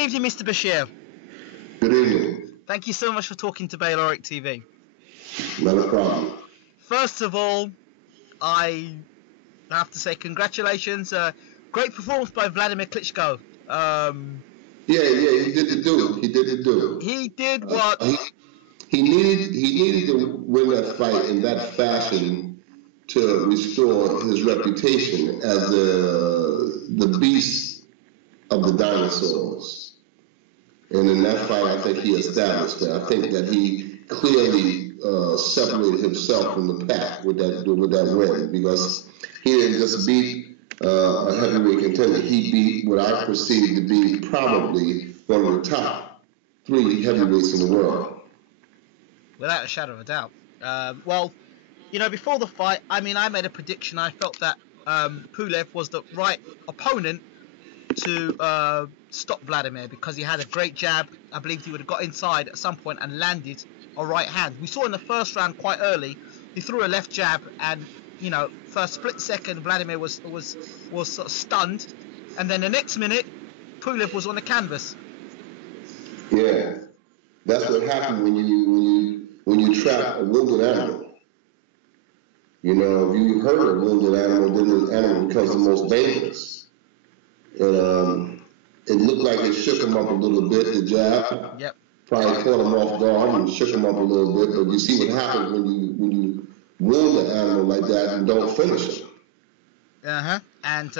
evening, Mr. Bashir. Good evening. Thank you so much for talking to BWLADIMIR TV. Not a problem. First of all, I have to say congratulations. Great performance by WLADIMIR KLITSCHKO. Yeah, he did the do. He did what? He needed to win that fight in that fashion to restore his reputation as the beast of the dinosaurs. And in that fight, I think he established that. I think that he clearly separated himself from the pack with that win, because he didn't just beat a heavyweight contender. He beat what I perceive to be probably one of the top 3 heavyweights in the world. Without a shadow of a doubt. Well, before the fight, I made a prediction. I felt that Pulev was the right opponent to stop WLADIMIR, because he had a great jab. I believed he would have got inside at some point and landed a right hand. We saw in the first round quite early, he threw a left jab, and for a split second, WLADIMIR was sort of stunned, and then the next minute, Pulev was on the canvas. Yeah, that's what happened when you trap a wounded animal. If you hurt a wounded animal, then the animal becomes the most dangerous. And it looked like it shook him up a little bit, the jab. Yep. Probably caught him off guard and shook him up a little bit. But you see what happens when you wound an animal like that and don't finish him. And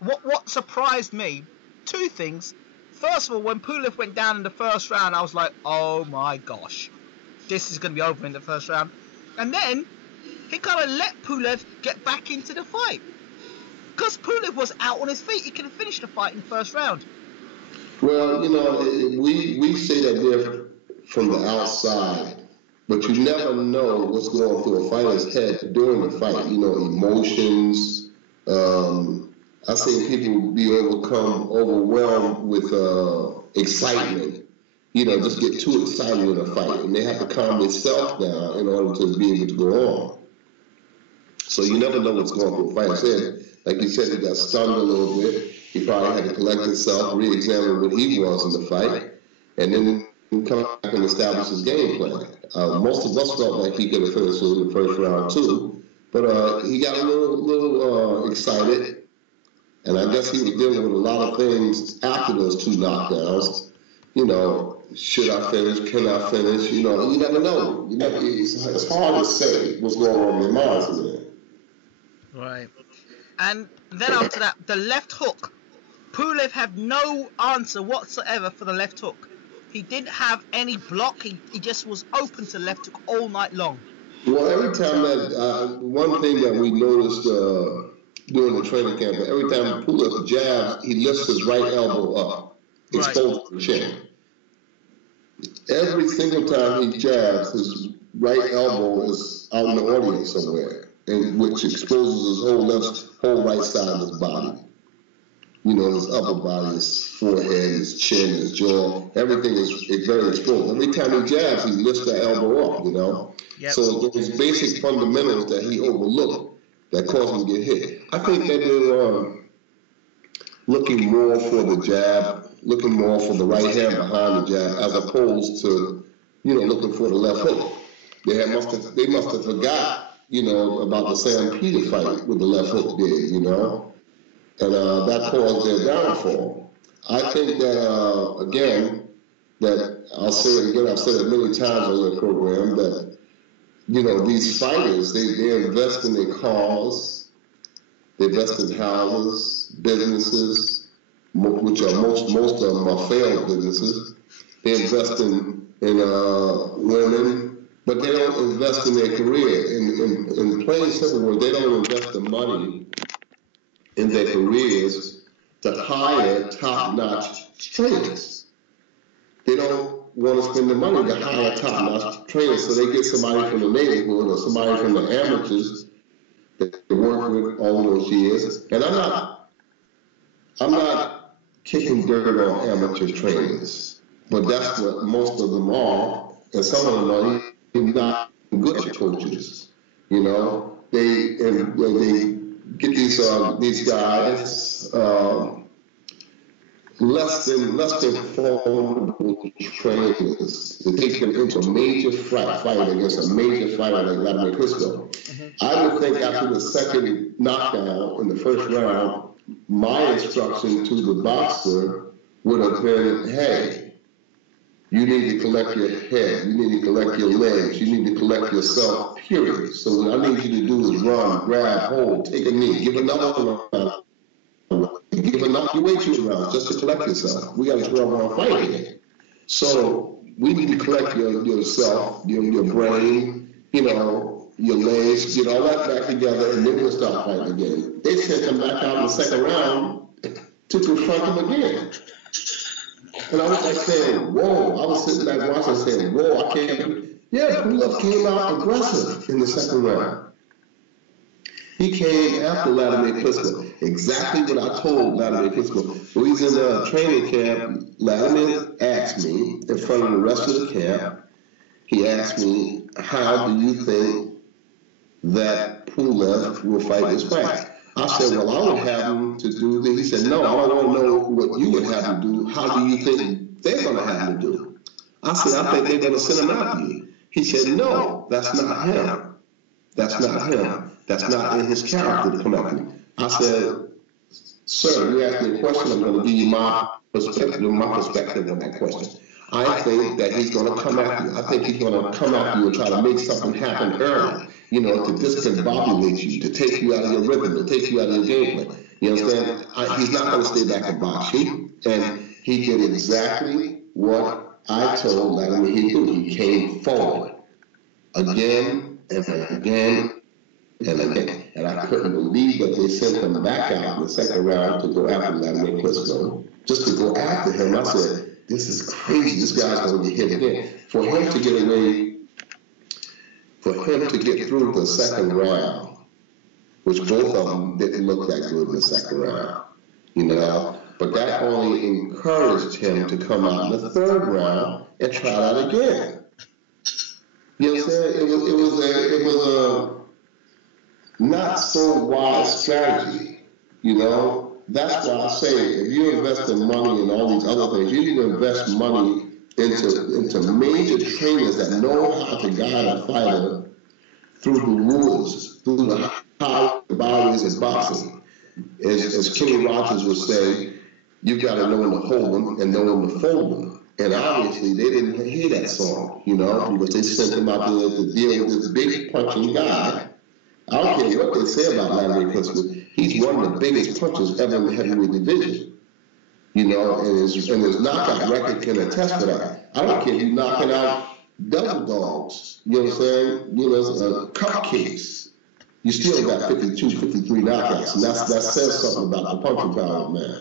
what surprised me, 2 things. First of all, when Pulev went down in the first round, I was like, oh my gosh, this is going to be over in the first round. And then he kind of let Pulev get back into the fight, because Pulev was out on his feet. He could have finished the fight in the first round. Well, we say that they're from the outside, but you never know what's going through a fighter's head during the fight. Emotions. I've seen people be overwhelmed with excitement. Just get too excited in a fight, and they have to calm themselves down in order to be able to go on. So you never know what's going through a fighter's head. Like you said, he got stunned a little bit. He probably had to collect himself, re-examine what he was in the fight, and then come back and establish his game plan. Most of us felt like he could have finished in the first round too, but he got a little excited, and I guess he was dealing with a lot of things after those 2 knockdowns. Should I finish? Can I finish? You never know. It's hard to say what's going on in their minds today. Right. And then after that, the left hook. Pulev had no answer whatsoever for the left hook. He didn't have any block. He just was open to left hook all night long. Well, every time that, one thing that we noticed during the training camp, every time Pulev jabs, he lifts his right elbow up, exposed the chin. Every single time he jabs, his right elbow is out in the audience somewhere, which exposes his whole right side of his body. His upper body, his forehead, his chin, his jaw, everything is very exposed. Every time he jabs, he lifts that elbow up, Yep. So those basic fundamentals that he overlooked that caused him to get hit. I think that they're looking more for the jab, looking more for the right hand behind the jab, as opposed to, looking for the left hook. They must have forgot, about the Sam Peter fight with the left hook did, and that caused their downfall. I think that, again, that I'll say it again, I've said it many times on the program, that, these fighters, they invest in their cars, they invest in houses, businesses, which are most of them are failed businesses. They invest in women, but they don't invest in their career. In plain simple words, they don't invest the money in their careers to hire top-notch trainers. They don't want to spend the money to hire top-notch trainers, so they get somebody from the neighborhood or somebody from the amateurs that they work with all those years. And I'm not kicking dirt on amateur trainers, but that's what most of them are, and some of them are even not good coaches. They get these guys less than formidable trainers to take them into a major fight against a major fighter like Vladimir Klitschko. I would think after the second knockdown in the first round, my instruction to the boxer would have been, hey, you need to collect your head, you need to collect your legs, you need to collect yourself, period. So what I need you to do is run, grab, hold, take a knee, give another round. Give enough your weight rounds just to collect yourself. We got a 12-round fight here. So we need to collect yourself, your brain, your legs, get all that back together, and then we'll start fighting again. They sent him back out in the second round to confront him again. And I was like saying, whoa, I was sitting back watching saying, whoa, I can't. Yeah, Pulev came out aggressive in the second round. He came after Vladimir Klitschko. Exactly what I told Vladimir Klitschko. When we was in a training camp, Vladimir asked me in front of the rest of the camp, he asked me, how do you think that Pulev will fight this fight? I said, well, I would have him to do this. He said, no, I don't want to know what you would have him do. How do you think they're going to have him do? I said, I think they're going to send him after you. He said, no, that's not him. That's not him. That's not in his character to come after me. I said, sir, you asked me a question, I'm going to give you my perspective on that question. I think that he's going to come after you. I think he's going to come after you and try to make something happen early, to discombobulate you, to take you out of your rhythm, to take you out of your game plan. You understand? He's not going to stay back and box you. And he did exactly what I told Vladimir he'd do. He came forward again and again and again. And I couldn't believe that they sent him back out in the second round to go after Vladimir Klitschko, just to go after him. I said, this is crazy. This guy's going to get hit again. For him to get away, for him to get through the second round, which both of them didn't look that good in the second round, but that only encouraged him to come out in the third round and try that again. You know what I'm saying? It was a not so wise strategy, That's why I say if you invest in money and all these other things, you need to invest money into major trainers that know how to guide a fighter through the rules, through the high barriers of boxing. As Kenny Rogers would say, you've got to know when to hold them and know when to fold them. And obviously they didn't hear that song, because they sent him out there to deal with this big punching guy. I don't care what they say about Vladimir Klitschko. He's one of the biggest punchers ever in the heavyweight division. And his knockout record can attest to that. I don't care if you're knocking out double dogs, cupcakes. You still got 52, 53 knockouts, and that says something about the punching power of man.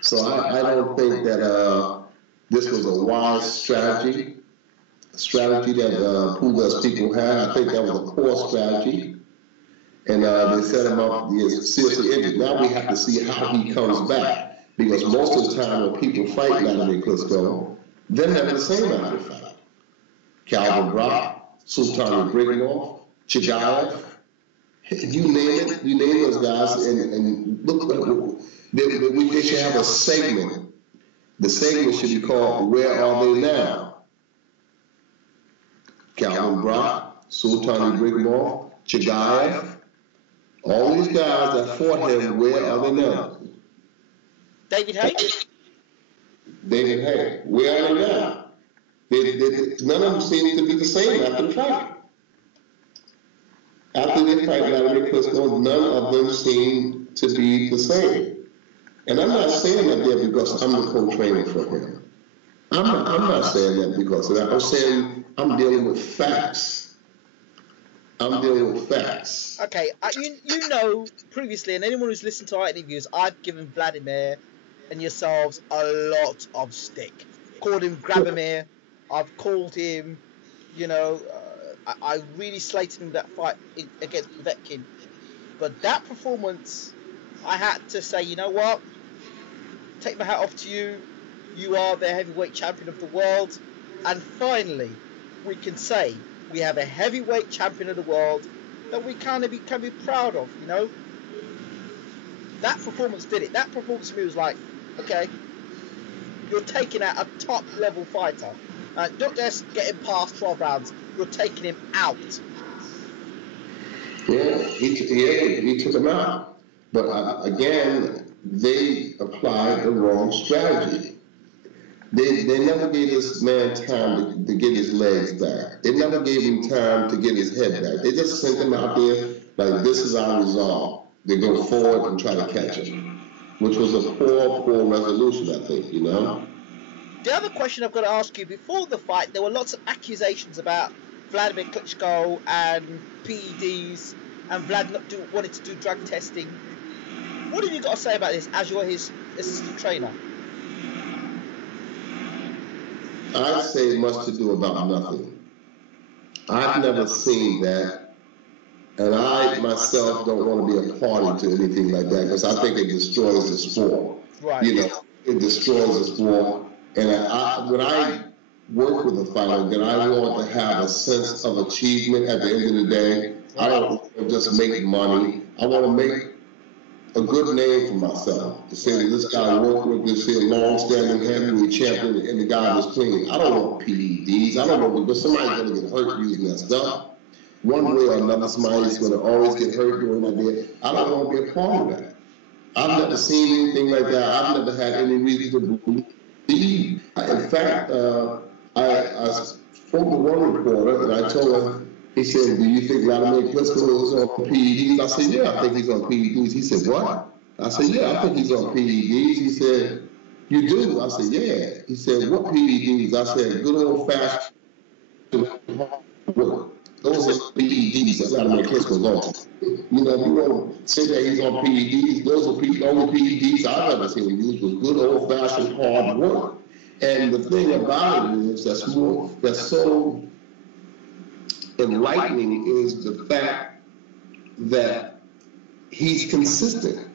So I don't think that this was a wise strategy that Pulev's people had. I think that was a poor strategy. And they set him up, he is seriously injured. Now we have to see how he comes back. Because most of the time when people fight Vladimir Klitschko, they're never the same after the fight. Calvin Brock, Sultan Brigmore, Chigayev, you name those guys, and look, they should have a segment. The segment should be called Where Are They Now? Calvin Brock, Sultan Brigmore, Chigayev, all these guys that fought him, where are they now? David Haye, where are they now? None of them seem to be the same after the fight. After they fight Vladimir Klitschko, none of them seem to be the same. And I'm not saying that there because I'm the co-trainer for him. I'm not saying that because of that. I'm saying I'm dealing with facts. Okay, previously, and anyone who's listened to our interviews, I've given Vladimir and yourselves a lot of stick. Called him Grabamir. I've called him, I really slated him that fight against Povetkin. But that performance, I had to say, you know what? Take my hat off to you. You are the heavyweight champion of the world. And finally, we can say we have a heavyweight champion of the world that we can be proud of, That performance did it. That performance to me was like, okay, you're taking out a top level fighter. Not just getting past 12 rounds, you're taking him out. Yeah, he took him out. But again, they applied the wrong strategy. They never gave this man time to get his legs back. They never gave him time to get his head back. They just sent him out there like, this is our resolve. They go forward and try to catch him, which was a poor resolution, I think, you know? The other question I've got to ask you, before the fight, there were lots of accusations about Vladimir Klitschko and PEDs and Vlad not wanting to do drug testing. What have you got to say about this as you're his assistant trainer? I'd say much to do about nothing. I've never seen that, and I myself don't want to be a party to anything like that because I think it destroys the sport. Right. You know, it destroys the sport. And when I work with a fighter, then I want to have a sense of achievement at the end of the day. I don't want to just make money. I want to make a good name for myself, to say that this guy worked with this long-standing heavyweight champion and the guy was clean. I don't want PEDs. I don't know, because somebody's going to get hurt using that stuff. One way or another, somebody's going to always get hurt doing that. I don't want to be a part of that. I've never seen anything like that. I've never had any reason to believe. In fact, I spoke to one reporter and I told him, he said, do you think Vladimir Klitschko is on PEDs? I said, yeah, I think he's on PEDs. He said, what? I said, yeah, I think he's on PEDs. He said, you do? I said, yeah. He said, what PEDs? I said, good old-fashioned work. Those are PEDs that Vladimir Klitschko's on. You know, if you want to say that he's on PEDs, those are the only PEDs I've ever seen him use was good old-fashioned hard work. And the thing about it is that's so enlightening is the fact that he's consistent.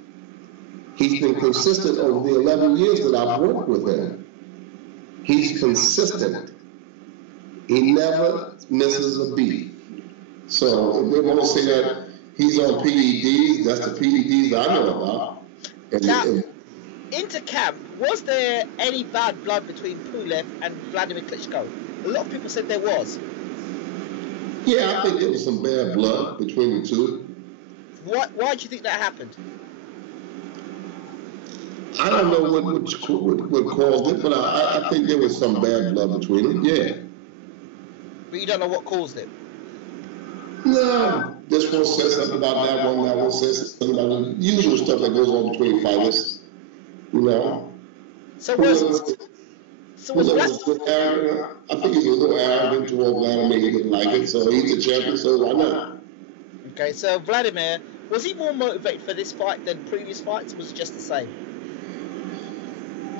He's been consistent over the 11 years that I've worked with him. He's consistent. He never misses a beat. So if they want to say that he's on PEDs, that's the PEDs I know about. Now, into camp, was there any bad blood between Pulev and Vladimir Klitschko? A lot of people said there was. Yeah, I think there was some bad blood between the two. Why do you think that happened? I don't know what caused it, but I think there was some bad blood between them, yeah. But you don't know what caused it? No, this one says something about that one says something about the usual stuff that goes on between fighters, you know. So was arrogant. I think he's a little arrogant toward Vladimir. He didn't like it, so he's a champion, so why not? Okay, so Vladimir, was he more motivated for this fight than previous fights, or was it just the same?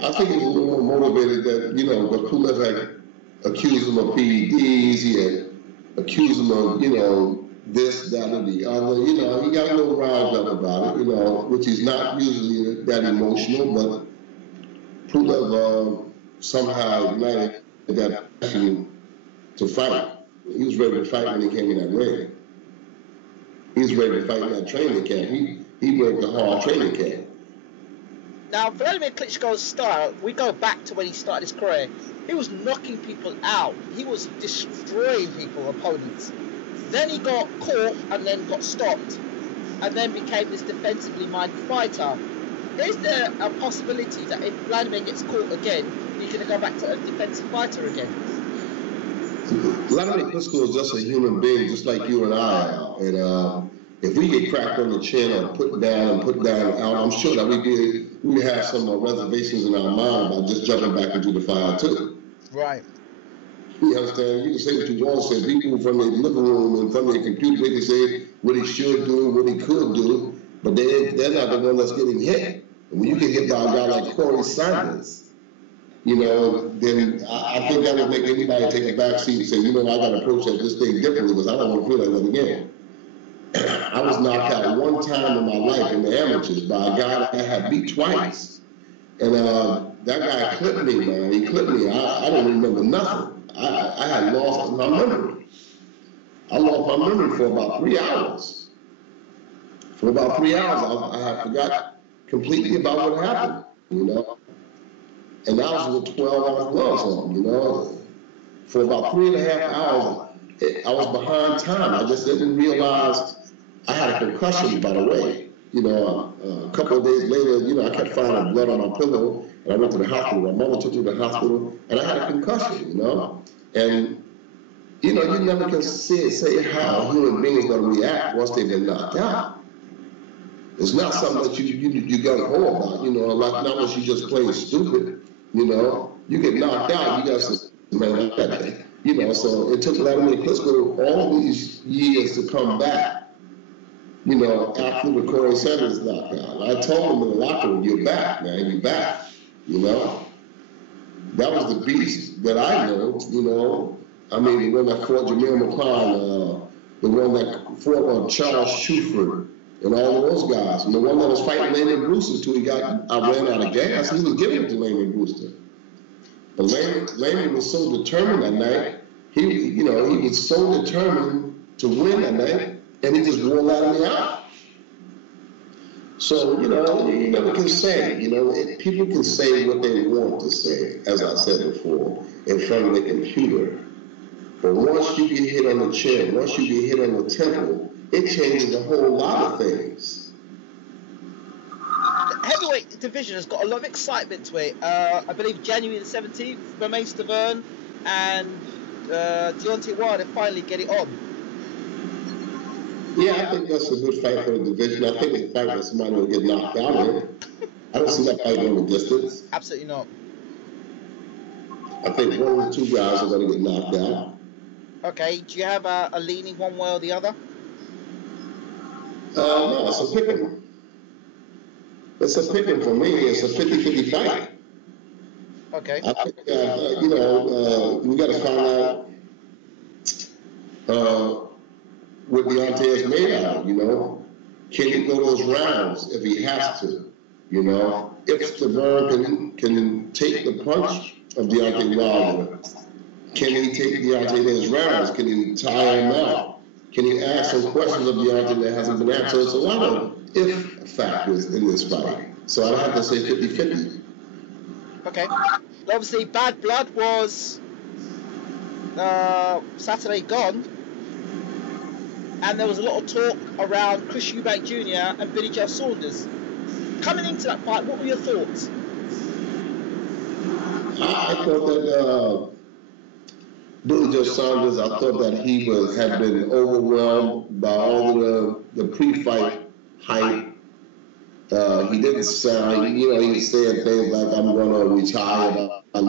I think he was a little more motivated that, you know, but Pulev had accused him of PEDs, he had accused him of, you know, this, that, or the other. You know, he got a little riled up about it, you know, which is not usually that emotional, but Pulev somehow ignited that passion to fight. He was ready to fight when he came in that ring. He was ready to fight in that training camp. He worked a hard training camp. Now, Vladimir Klitschko's style, we go back to when he started his career, he was knocking people out. He was destroying people, opponents. Then he got caught and then got stopped, and then became this defensively minded fighter. Is there a possibility that if Vladimir gets caught again, he's going to go back to a defensive fighter again? Vladimir Klitschko is just a human being, just like you and I are. And if we get cracked on the chin or put down out, I'm sure that we have some reservations in our mind about just jumping back into the fire too. Right. You understand? You can say what you want to say. People from the living room and from the computer, they can say what he should do, what he could do, but they're not the one that's getting hit. And when you get hit by a guy like Corey Sanders, you know, then I think that would make anybody take a back seat and say, you know, I got to approach this thing differently because I don't want to feel that again. I was knocked out one time in my life in the amateurs by a guy that I had beat twice. And that guy clipped me, man. He clipped me. I don't remember nothing. I had lost my memory. I lost my memory for about 3 hours. For about 3 hours, I had forgot completely about what happened, you know. And that was with 12-ounce gloves on, you know. For about 3.5 hours, I was behind time. I just didn't realize I had a concussion, by the way. You know, a couple of days later, you know, I kept finding blood on my pillow, and I went to the hospital. My mother took me to the hospital, and I had a concussion, you know. And, you know, you never can say how a human being is going to react once they've been knocked out. It's not something that you got to hold about, you know, like not unless you just plain stupid, you know. You get knocked out, you got to say, man, I got that. You know, so it took WLADIMIR KLITSCHKO all these years to come back, you know, after the Corey Sanders knockout. I told him in the locker room, you're back, man, you're back, you know. That was the beast that I know, you know. I mean, the one that fought Jameer McCline, the one that fought Charles Shuford, and all of those guys. And the one that was fighting Layman Brewster until I ran out of gas, he was giving it to Layman Brewster. But Layman was so determined that night. He was so determined to win that night, and he just wore WLADIMIR out. So, you know, you never can say, you know, people can say what they want to say, as I said before, in front of the computer. But once you get hit on the chin, once you get hit on the temple, it changes a whole lot of things. The heavyweight division has got a lot of excitement to it. I believe January the 17th, Romain Stavern and Deontay Wilder finally get it on. Yeah, I think that's a good fight for the division. I think it's a fight where somebody will get knocked out in it. I don't see that fight going the distance. Absolutely not. I think one of the two guys are going to get knocked out. Okay, do you have a leaning one way or the other? No, it's a pick'em. It's a pick'em for me. It's a 50-50 fight. Okay. I think, you know, we got to find out what Deontay is made out of, you know. Can he go those rounds if he has to, you know? If Stavern can take the punch of Deontay Wilder, can he take Deontay those rounds? Can he tire him out? Can he ask some questions of Deontay that hasn't been asked? So it's a lot of if factors in this fight. So I'd have to say 50-50. Okay. Obviously, Bad Blood was Saturday gone, and there was a lot of talk around Chris Eubank Jr. and Billy Joe Saunders. Coming into that fight, what were your thoughts? I thought that Billy Joe Saunders, I thought that he had been overwhelmed by all of the pre-fight hype. He didn't sound, you know, he was saying things like, I'm going to retire. I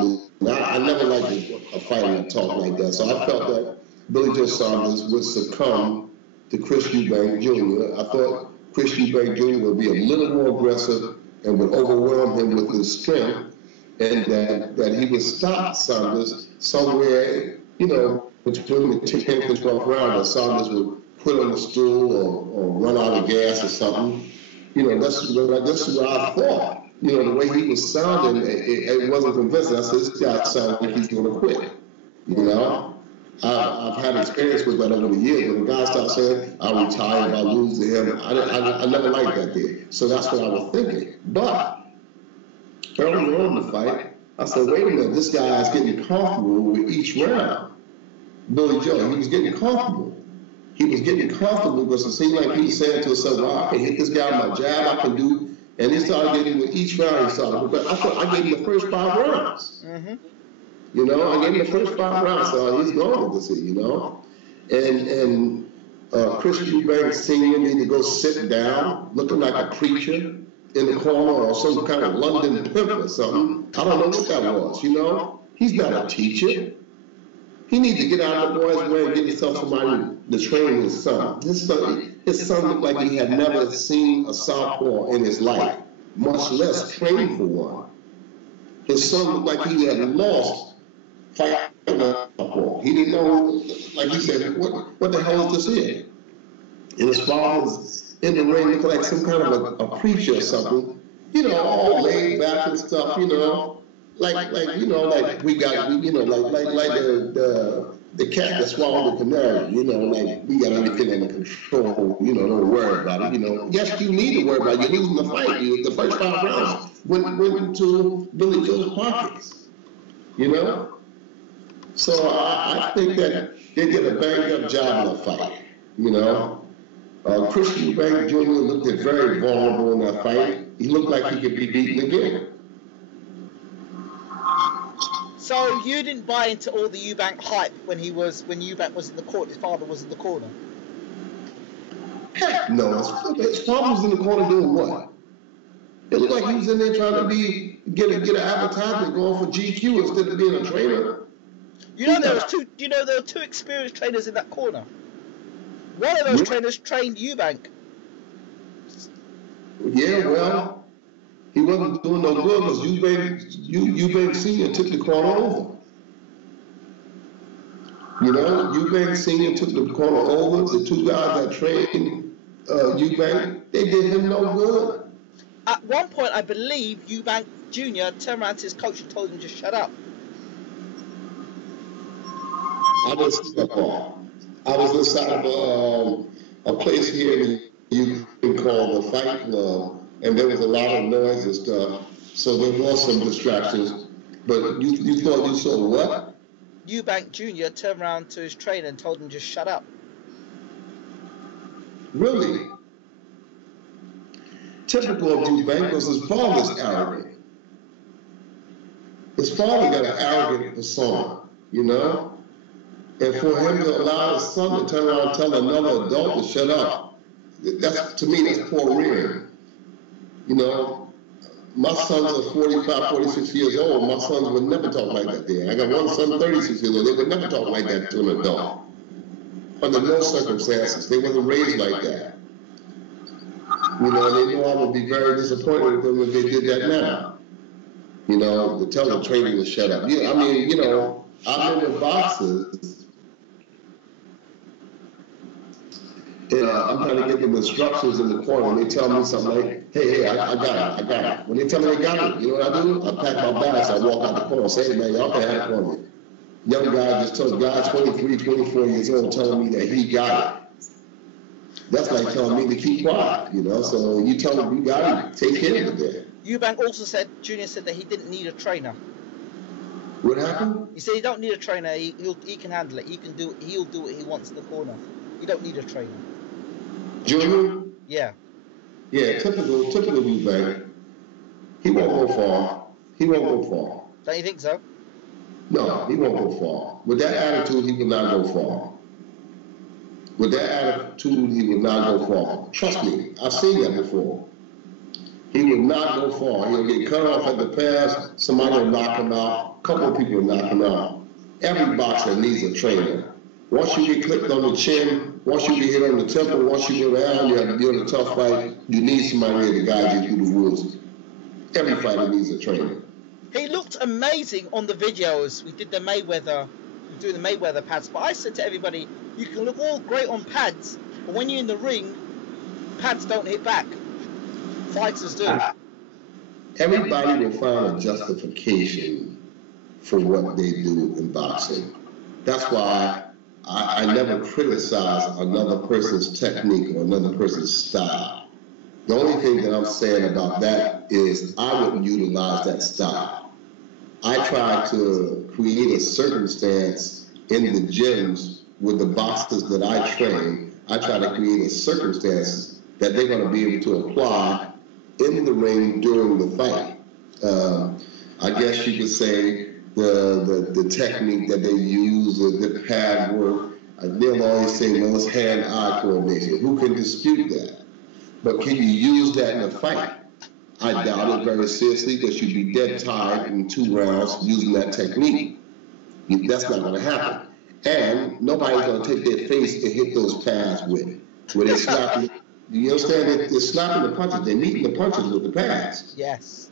never liked a fighter that talked like that. So I felt that Billy Joe Saunders would succumb to Chris Eubank Jr. I thought Chris Eubank Jr. would be a little more aggressive and would overwhelm him with his strength, and that he would stop Saunders somewhere, you know, between the 10th and 12th round, that Saunders would put on the stool or run out of gas or something. You know, that's what I thought. You know, the way he was sounding, it wasn't convincing. I said, this guy sounds like he's going to quit. You know, I've had experience with that over the years. When the guy starts saying, I'll retire if I lose to him, I never liked that there. So that's what I was thinking. But early on in the fight, I said, wait a minute, this guy is getting comfortable with each round. Billy Joe, he was getting comfortable. He was getting comfortable because it seemed like he was saying to himself, well, I can hit this guy with my jab, I can do, and he started getting with each round he started. But I thought I gave him the first 5 rounds. Mm-hmm. You know, I gave him the first 5 rounds, so he's going to see, you know. And Chris Eubank Sr. needed to go sit down, looking like a preacher in the corner or some kind of London pimp or something. I don't know what that was, you know. He's not a teacher. He needs to get out of the boys' way and get himself somebody to train his son. His son looked like he had never seen a southpaw in his life, much less trained for one. His son looked like he had lost fighting a southpaw. He didn't know, like he said, what the hell is this here? And as far as in the ring, looked like some kind of a preacher or something, you know, all laid back and stuff, you know. you know, like we got, you know, like the cat that swallowed the canary, you know, like we got everything under control, you know, don't worry about it, you know. Yes, you need to worry about it. You're losing the fight. The first 5 rounds went into Billy Joe's pockets, you know. So I think that they did a banged up job in the fight, you know. Christian Bank Jr. looked very vulnerable in that fight. He looked like he could be beaten again. So you didn't buy into all the Eubank hype when Eubank was in the corner, his father was in the corner? Heck no, his father was in the corner doing what? It looked like he was in there trying to get an advertisement going for GQ instead of being a trainer. You know there were two experienced trainers in that corner. One of those trainers trained Eubank. Yeah, well, he wasn't doing no good because Eubank Senior took the corner over. You know, Eubank Senior took the corner over. The 2 guys that trained Eubank, they did him no good. At one point, I believe Eubank Jr. turned around to his coach and told him just shut up. I didn't see that part. I was inside of a place here you can call the Fight Club, and there was a lot of noise and stuff, so there was some distractions. But you thought you saw what? Eubank Jr. turned around to his trainer and told him just shut up. Really? Typical of Eubank because his father's arrogant. His father got an arrogant persona, you know? And for him to allow his son to turn around and tell another adult to shut up, to me, that's poor rearing. You know, my sons are 45, 46 years old. My sons would never talk like that there. I got one son, 36 years old. They would never talk like that to an adult. Under no circumstances. They wasn't raised like that. You know, they know I would be very disappointed with them if they did that now. You know, to tell the trainer to shut up. Yeah, I mean, you know, I've been with boxers. And I'm trying to get them instructions in the corner, and they tell me something like, hey, I got it. When they tell me they got it, you know what I do? I pack my bags, I walk out the corner, say, hey, man, y'all can have it for me. Young guy just told guy 23, 24 years old telling me that he got it. That's like telling me to keep quiet, you know? So you tell him you got it, take care of it there. Eubank also said, Junior said that he didn't need a trainer. What happened? He said he don't need a trainer, he can handle it. He'll do what he wants in the corner. You don't need a trainer. Junior? Yeah. Yeah, typical Eubank. He won't go far. Don't you think so? No, he won't go far. With that attitude, he will not go far. Trust me, I've seen that before. He will not go far. He'll get cut off at the pass. Somebody will knock him out. A couple of people will knock him out. Every boxer needs a trainer. Once you get clipped on the chin, once you get hit on the temple, once you go down, you have to deal with a tough fight, you need somebody there to guide you through the woods. Every fighter needs a trainer. He looked amazing on the videos. We did the Mayweather pads. But I said to everybody, you can look all great on pads, but when you're in the ring, pads don't hit back. Fighters do. Everybody will find a justification for what they do in boxing. That's why I never criticize another person's technique or another person's style. The only thing that I'm saying about that is I wouldn't utilize that style. I try to create a circumstance in the gyms with the boxers that I train. I try to create a circumstance that they're going to be able to apply in the ring during the fight. I guess you could say the technique that they use, the pad work. They'll always say, well, it's hand-eye coordination. Who can dispute that? But can you use that in a fight? I doubt it very seriously because you'd be dead tired in 2 rounds using that technique. That's not going to happen. And nobody's going to take their face and hit those pads with it. Where they slap, you understand? They're slapping the punches. They're meeting the punches with the pads. Yes.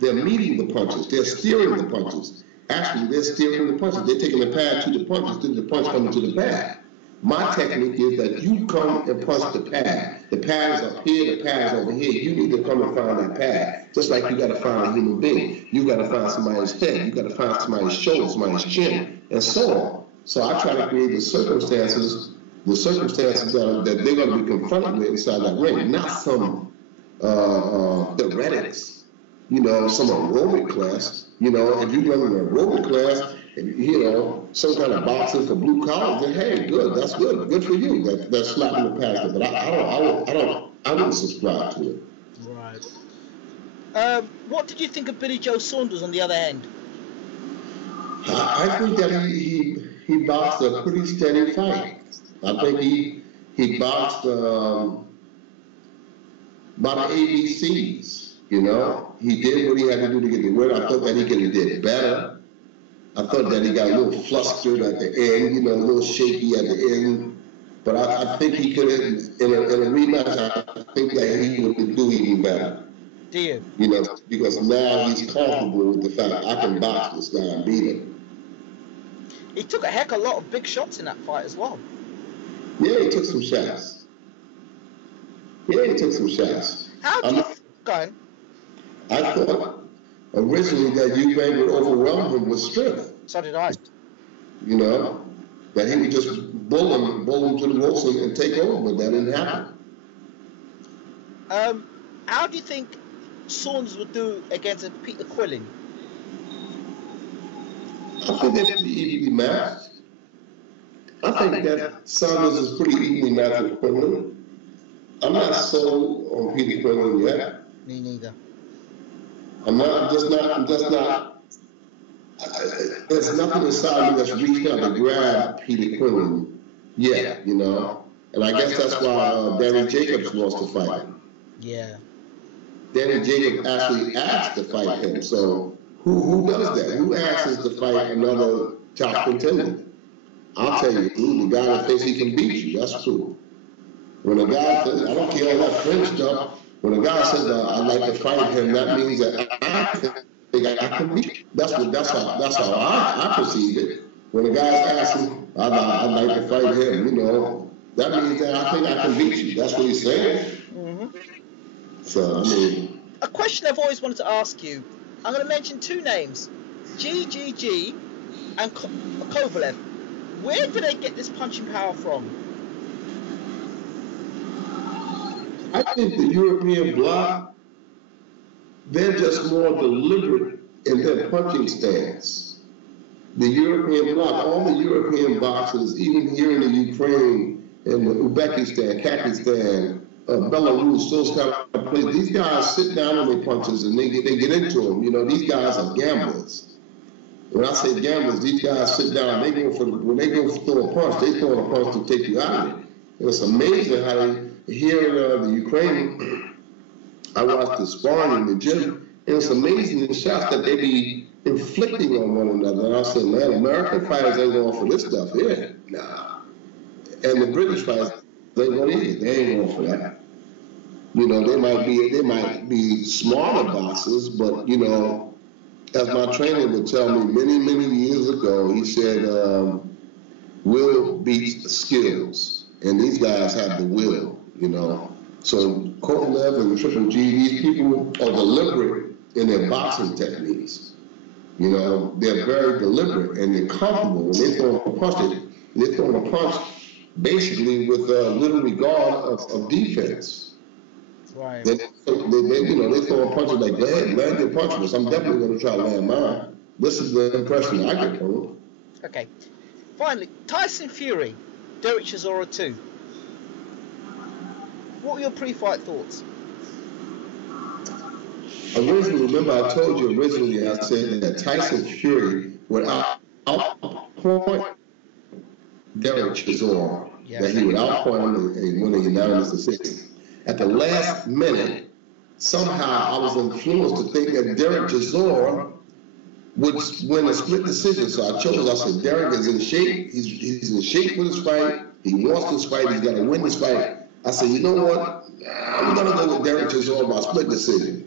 They're meeting the punches. They're steering the punches. Actually, they're steering the punches. They're taking the pad to the punches, then the punch coming to the pad. My technique is that you come and punch the pad. The pad is up here, the pad is over here. You need to come and find that pad. Just like you got to find a human being. You got to find somebody's head. You got to find somebody's shoulder, somebody's chin, and so on. So I try to create the circumstances that they're going to be confronted with inside that ring, not some theoretics, some aerobic class. If you run an aerobic class, some kind of boxing for blue collars, then hey, good, that's good for you. That's slapping the pad. But I wouldn't subscribe to it. Right. What did you think of Billy Joe Saunders on the other end? I think that he boxed a pretty steady fight. I think he boxed by the ABCs. He did what he had to do to get the win. I thought that he could have did better. I thought that he got a little flustered at the end, a little shaky at the end. But I think he could have, in a rematch, I think that he would do even better. Do you? Because now he's comfortable with the fact I can box this guy and beat him. He took a heck of a lot of big shots in that fight as well. Yeah, he took some shots. How do you... Go ahead. I thought originally that Ukraine would overwhelm him with strength. So did I. That he would just bull him to the ropes and take over, but that didn't happen. How do you think Saunders would do against a Peter Quillen? I think they'd be evenly matched. I think that Saunders is pretty evenly matched with Quillen. I'm not sold on Peter Quillen yet. Me neither. I'm just not. There's nothing inside me that's reached out to grab Peter Quillen yet, And I guess that's why Danny Jacobs wants to fight him. Yeah. Danny Jacobs actually asked to fight him. So who does that? Who asks to fight another top contender? I'll tell you, the guy that thinks he can beat you, that's true. When a guy says, I don't care all that French stuff, when a guy says, I'd like to fight him, that means that I think I can beat you. That's how I perceive it. When a guy's asking, I'd like to fight him, that means that I think I can beat you. That's what he's saying. Mm-hmm. So, a question I've always wanted to ask you. I'm going to mention two names, GGG and Kovalev. Where do they get this punching power from? I think the European bloc, they're just more deliberate in their punching stance. The European bloc, all the European boxers, even here in the Ukraine, in Uzbekistan, Kazakhstan, Belarus, those kind of places, these guys sit down on their punches and they get into them. These guys are gamblers. When I say gamblers, these guys sit down, when they go throw a punch, they throw a punch to take you out of it. And it's amazing how here in the Ukraine, I watched the sparring in the gym, and it's amazing the shots that they be inflicting on one another. And I said, man, American fighters ain't going for this stuff here. Nah. And the British fighters, they ain't going for that. They might be smaller boxers, but as my trainer would tell me many years ago, he said, will beats skills, and these guys have the will, So Kovalev and Triple G, these people are deliberate in their boxing techniques. They're very deliberate and they're comfortable. When they throw a punch, they're throwing a punch basically with little regard of defense. Right. They throw a punch like, go ahead, land your punch. I'm definitely going to try to land mine. This is the impression I get from it. Okay. Finally, Tyson Fury, Derek Chisora 2. What were your pre-fight thoughts? Originally, remember I told you originally, I said that Tyson Fury would outpoint Derek Chisora, that he would outpoint him and win a unanimous decision. At the last minute, somehow I was influenced to think that Derek Chisora would win a split decision. So I said, Derek is in shape. He's in shape for this fight. He wants this fight. He's got to win this fight. I said, you know what? I'm going to go with Derek Chisora by split decision.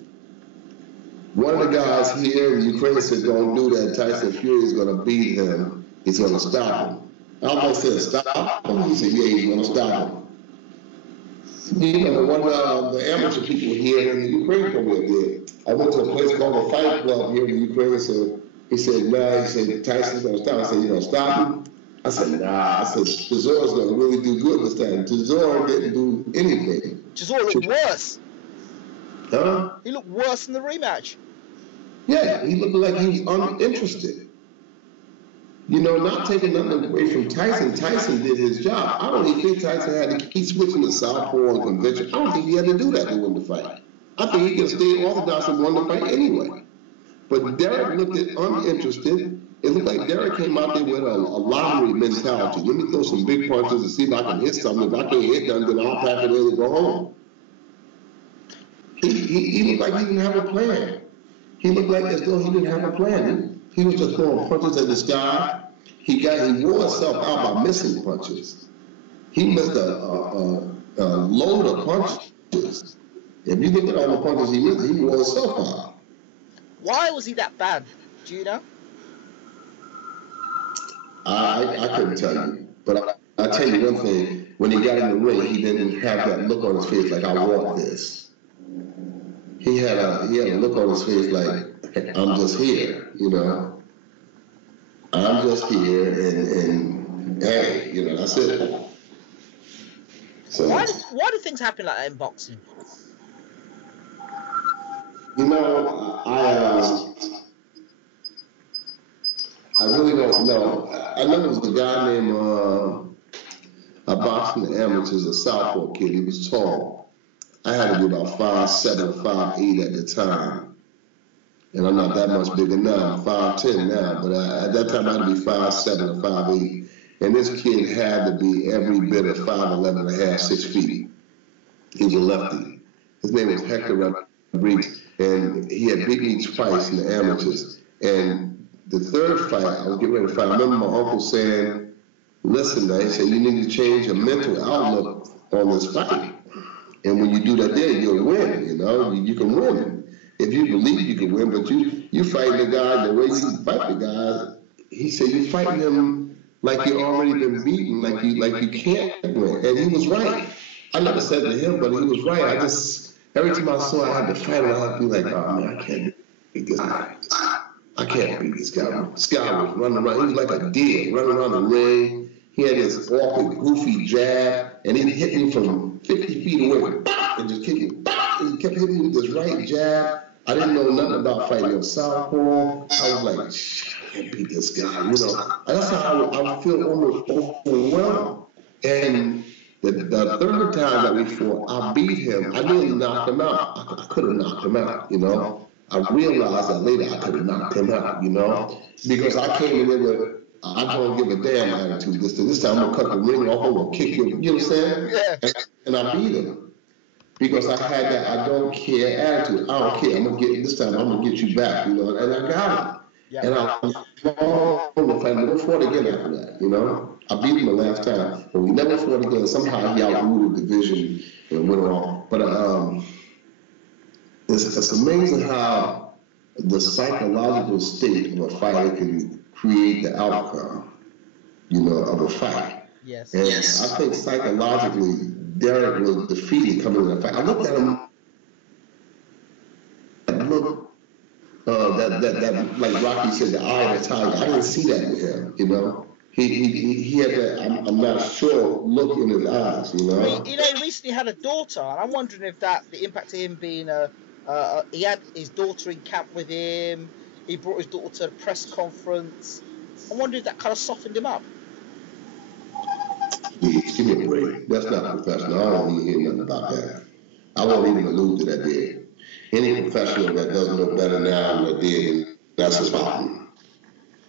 One of the guys here in Ukraine said, don't do that. Tyson Fury is going to beat him. He's going to stop him. I said, stop him. He said, yeah, he's going to stop him. You know, one of the amateur people here in the Ukraine program did. I went to a place called the Fight Club here in the Ukraine, so he said, nah, he said, Tyson's going to stop him. I said, you going to stop him? I said, nah. I said, Chisora going to really do good this time. Chisora didn't do anything. Chisora looked worse. Huh? He looked worse in the rematch. Yeah, he looked like he was uninterested. You know, not taking nothing away from Tyson. Tyson did his job. I don't even think Tyson had to keep switching to southpaw and convention. I don't think he had to do that to win the fight. I think he could have stayed orthodox and won the fight anyway. But Derek looked uninterested. It looked like Derek came out there with a lottery mentality. Let me throw some big punches and see if I can hit something. If I can't hit nothing, then I'll pack it in and go home. He looked like he didn't have a plan. He looked like as though he didn't have a plan. He was just throwing punches at the sky. He wore himself out by missing punches. He missed a load of punches. If you look at all the punches he missed, he wore himself out. Why was he that bad? Do you know? I couldn't tell you. But I tell you one thing, when he got in the ring, he didn't have that look on his face like, I want this. He had a look on his face like, I'm just here, you know. I'm just here and hey, you know, that's it. So why do things happen like that in boxing? You know, I really don't know. I know there was a guy named a boxing amateurs, a southpaw kid. He was tall. I had to be about 5'7" or 5'8" at the time. And I'm not that much bigger now. I'm 5'10" now, but at that time I had to be 5'7" or 5'8". And this kid had to be every bit of 5'11" and a half, 6 feet. He was a lefty. His name was Hector Rodriguez, and he had beat me twice in the amateurs. And the third fight, I was getting ready to fight. I remember my uncle saying, listen, man, he said, you need to change your mental outlook on this fight. And when you do that there, you'll win, you know, you can win. If you believe you can win, but you fight the guy, the way you fight the guy, he said you're fighting him like you already been beaten, like you can't win. And he was right. I never said to him, but he was right. I just, every time I saw I had to fight him, I'd be like, oh man, I can't beat this guy. I can't beat this guy. This guy was running around, he was like a deer, running around the ring. He had this awkward, goofy jab, and he hit me from 50 feet away, and just kicked me, and he kept hitting me with this right jab. I didn't know nothing about fighting on southpaw. I was like, I can't beat this guy, you know. That's how I would feel almost overwhelmed. And the third time that we fought, I beat him. I didn't knock him out. I could have knocked him out, you know. I realized that later I could have knocked him out, you know, because I came in there with, I don't give a damn attitude. This time I'm going to cut the ring off, I'm going to kick you, you know what I'm saying? Yeah. And I beat him. Because I had that I don't care attitude. I don't care. I'm going to get, this time I'm going to get you back, you know, and I got him. Yeah. And I never fought again after that, you know. I beat him the last time, but we never fought again. Somehow he outgrew the division and went on. But it's amazing how the psychological state of a fighter can create the outcome, you know, of a fight. Yes. And I think psychologically, Derek was defeated coming in the fight. I looked at him, that like Rocky said, the eye of the tiger. I didn't see that with him, you know. He had that, I'm not sure, look in his eyes, you know. You know, he recently had a daughter, and I'm wondering if the impact of him being he had his daughter in camp with him. He brought his daughter to a press conference. I wonder if that kind of softened him up. Please, give me a break. That's not professional. I don't even hear nothing about that. I won't even allude to that there. Any professional that doesn't know better now than they did, that's his problem.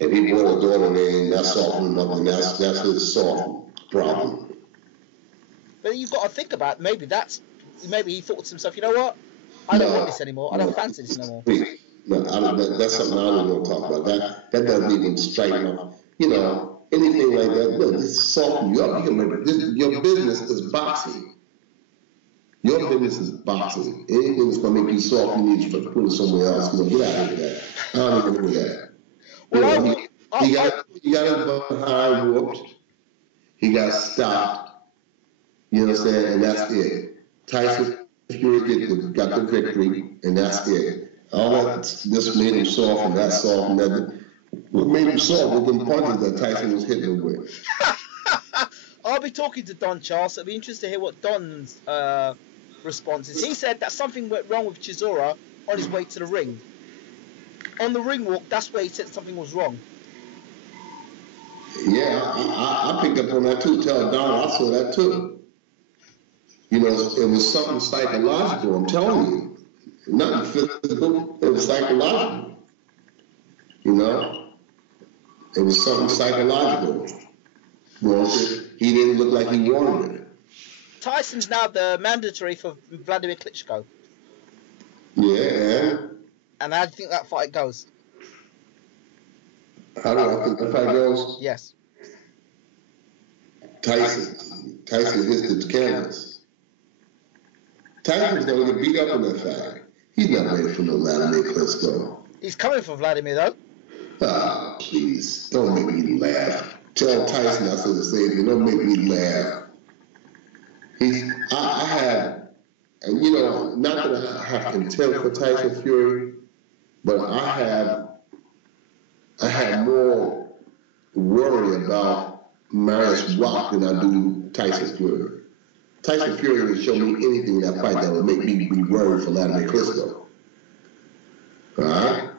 If he brought a daughter in, that's softening up, and that's his soft problem. But you've got to think about maybe he thought to himself, you know what? I don't want this anymore. I don't fancy this anymore. No, that's something I don't want to talk about. That doesn't even strike me. You know, anything like that, look, just soften you up. You can remember, your business is boxing. Your business is boxing. Anything that's going to make you soft, you need to put it somewhere else. You know, get out of that. I don't even do that. Well, he got his behind whooped. He got stopped. You know what I'm saying? And that's it. Tyson Fury got the victory, and that's it. All that this made him soft and that soft and that. What made him soft was the punches that Tyson was hitting him with. I'll be talking to Don Charles. I'll be interested to hear what Don's response is. He said that something went wrong with Chisora on his way to the ring. On the ring walk, that's where he said something was wrong. Yeah, I picked up on that too. Tell Don I saw that too. You know, it was something psychological, I'm telling you. Nothing physical, it was psychological. You know? It was something psychological. Well, he didn't look like he wanted it. Tyson's now the mandatory for Vladimir Klitschko. Yeah. And how do you think that fight goes? How do I think the fight goes? Yes. Tyson hits the canvas. Tyson's going to get beat up in that fight. He's not ready for no Vladimir Klitschko. He's coming for Vladimir, though. Ah, please, don't make me laugh. Tell Tyson I said the same thing. Don't make me laugh. I had, you know, not that I have contempt for Tyson Fury, but I had more worry about Marius Rock than I do Tyson Fury. Tyson Fury didn't show me anything in that fight that would make me be worried for Vladimir Klitschko. All right?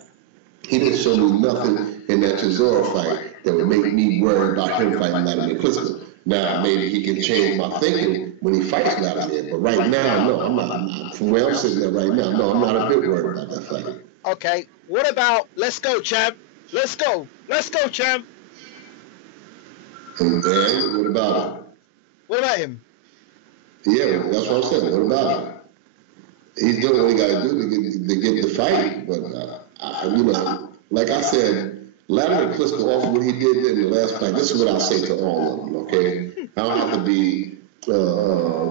He didn't show me nothing in that Chisora fight that would make me worry about him fighting Vladimir Klitschko. Now, maybe he can change my thinking when he fights Vladimir, but right now, no, I'm not. From where I'm sitting there right now, no, I'm not a bit worried about that fight. Okay, what about, let's go, champ. Let's go, champ. And then, what about him? What about him? Yeah, that's what I'm saying. What about him? He's doing what he got to do to get the fight. But, you know, like I said, Vladimir Klitschko offered what he did in the last fight. This is what I'll say to all of them, okay? I don't have to be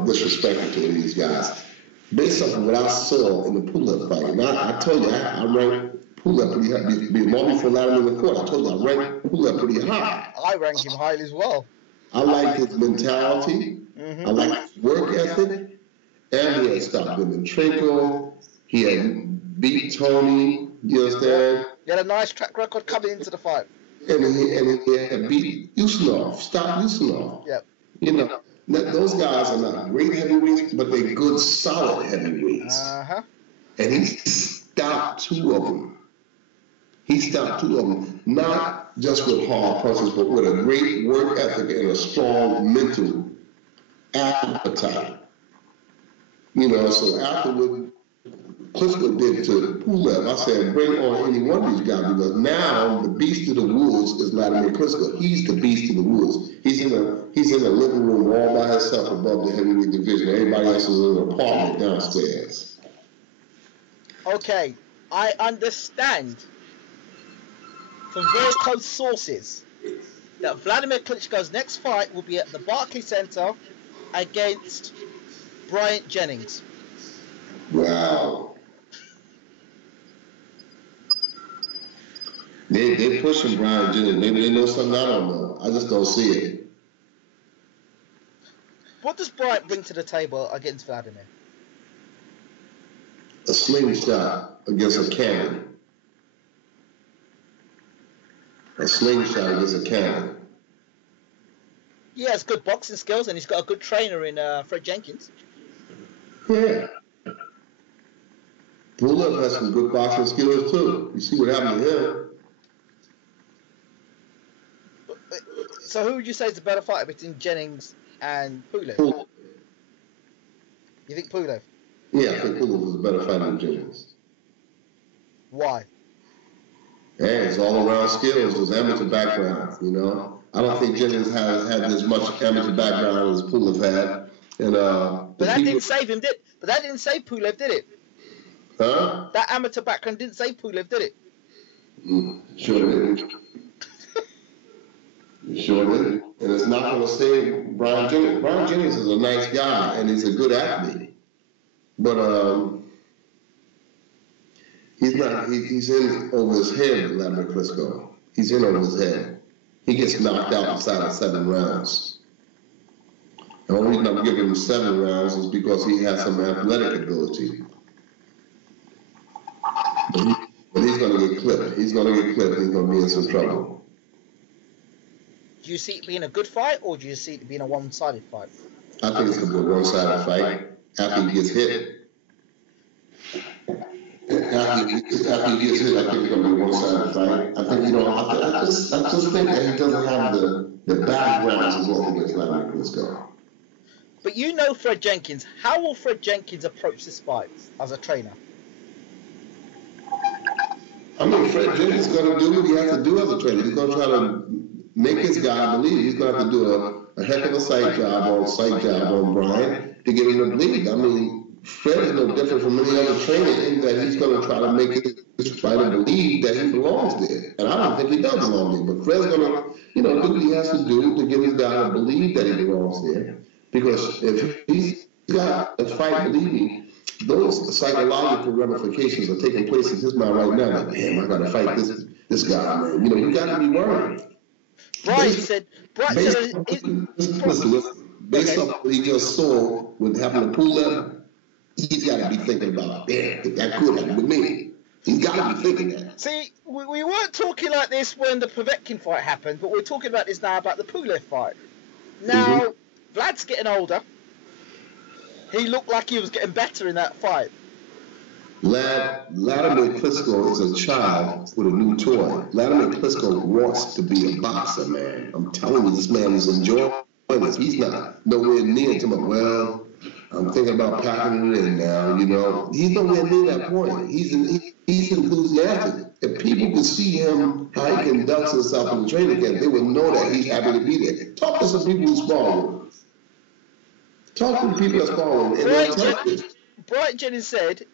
disrespectful to these guys. Based on what I saw in the pull-up fight, and I told you, I ranked pull-up pretty high. Long before Vladimir in the court, I told you I ranked pull-up pretty high. I ranked him highly as well. I like his mentality. I like his work ethic. And he had stopped Dimitrenko. He had beat Tony. You understand? He had a nice track record coming into the fight. And he had beat Usmanov. Stopped Usmanov. Yep. You know, those guys are not great heavyweights, but they're good, solid heavyweights. Uh-huh. And he stopped two of them. He stopped two of them, not just with hard punches, but with a great work ethic and a strong mental appetite. You know, so after what Klitschko did to Pulev, I said, bring on any one of these guys, because now the beast of the woods is Vladimir Klitschko. He's the beast of the woods. He's in a living room all by himself above the heavyweight division. Everybody else is in an apartment downstairs. Okay, I understand from very close sources that Vladimir Klitschko's next fight will be at the Barclays Center against Bryant Jennings. Wow. They pushing Bryant Jennings. Maybe they know something I don't know. I just don't see it. What does Bryant bring to the table against Vladimir? A slingshot against a cannon. A slingshot against a cannon. He has good boxing skills and he's got a good trainer in Fred Jenkins. Yeah. Pulev has some good boxing skills too. You see what happened to him. So who would you say is the better fighter between Jennings and Pulev? You think Pulev? Yeah, I think Pulev is a better fighter than Jennings. Why? Yeah, it's all around skills, his amateur background, you know. I don't think Jennings has had as much amateur background as Pulev had. And but that didn't save him, did? But that didn't save Pulev, did it? Huh? That amateur background didn't save Pulev, did it? Sure did. Sure did. And it's not going to save Brian Jennings. Brian Jennings is a nice guy and he's a good athlete. But he's not. He's in over his head, Vladimir Klitschko. He's in over his head. He gets knocked out inside of 7 rounds. The only reason I'm giving him 7 rounds is because he has some athletic ability. But he's going to get clipped. He's going to get clipped. He's going to be in some trouble. Do you see it being a good fight, or do you see it being a one-sided fight? I think it's going to be a one-sided fight after he gets hit. After he gets hit, I think it's going to be a one-sided fight. I think, I just think that he doesn't have the background to go up against Vladimir Klitschko. But you know Fred Jenkins. How will Fred Jenkins approach this fight as a trainer? I mean, Fred Jenkins is going to do what he has to do as a trainer. He's going to try to make his guy believe. He's going to have to do a heck of a sight job on Brian to get him to believe. I mean, Fred is no different from any other trainer in that he's going to try to make his fighter believe that he belongs there. And I don't think he does belong there. But Fred's going to, do what he has to do to get his guy to believe that he belongs there. Because if he's got a fight, believe me, those psychological ramifications are taking place in his mind right now. Like, damn, I got to fight this guy, man. You got to be worried. Based off what he just saw with having to pull up, he's got to be thinking about, damn, that could happen with me. He's got to be thinking that. See, we weren't talking like this when the Povetkin fight happened, but we're talking about this now about the Pulev fight. Now, Vlad's getting older. He looked like he was getting better in that fight. Vladimir Klitschko is a child with a new toy. Vladimir Klitschko wants to be a boxer, man. I'm telling you, this man is enjoying this. He's not nowhere near to him. Well, I'm thinking about packing it in now, He's nowhere near that point. He's enthusiastic. If people could see him, how he conducts himself in the training camp, they would know that he's happy to be there. Talk to some people who spar with him. Talk to the people that's following. Brian Jennings said,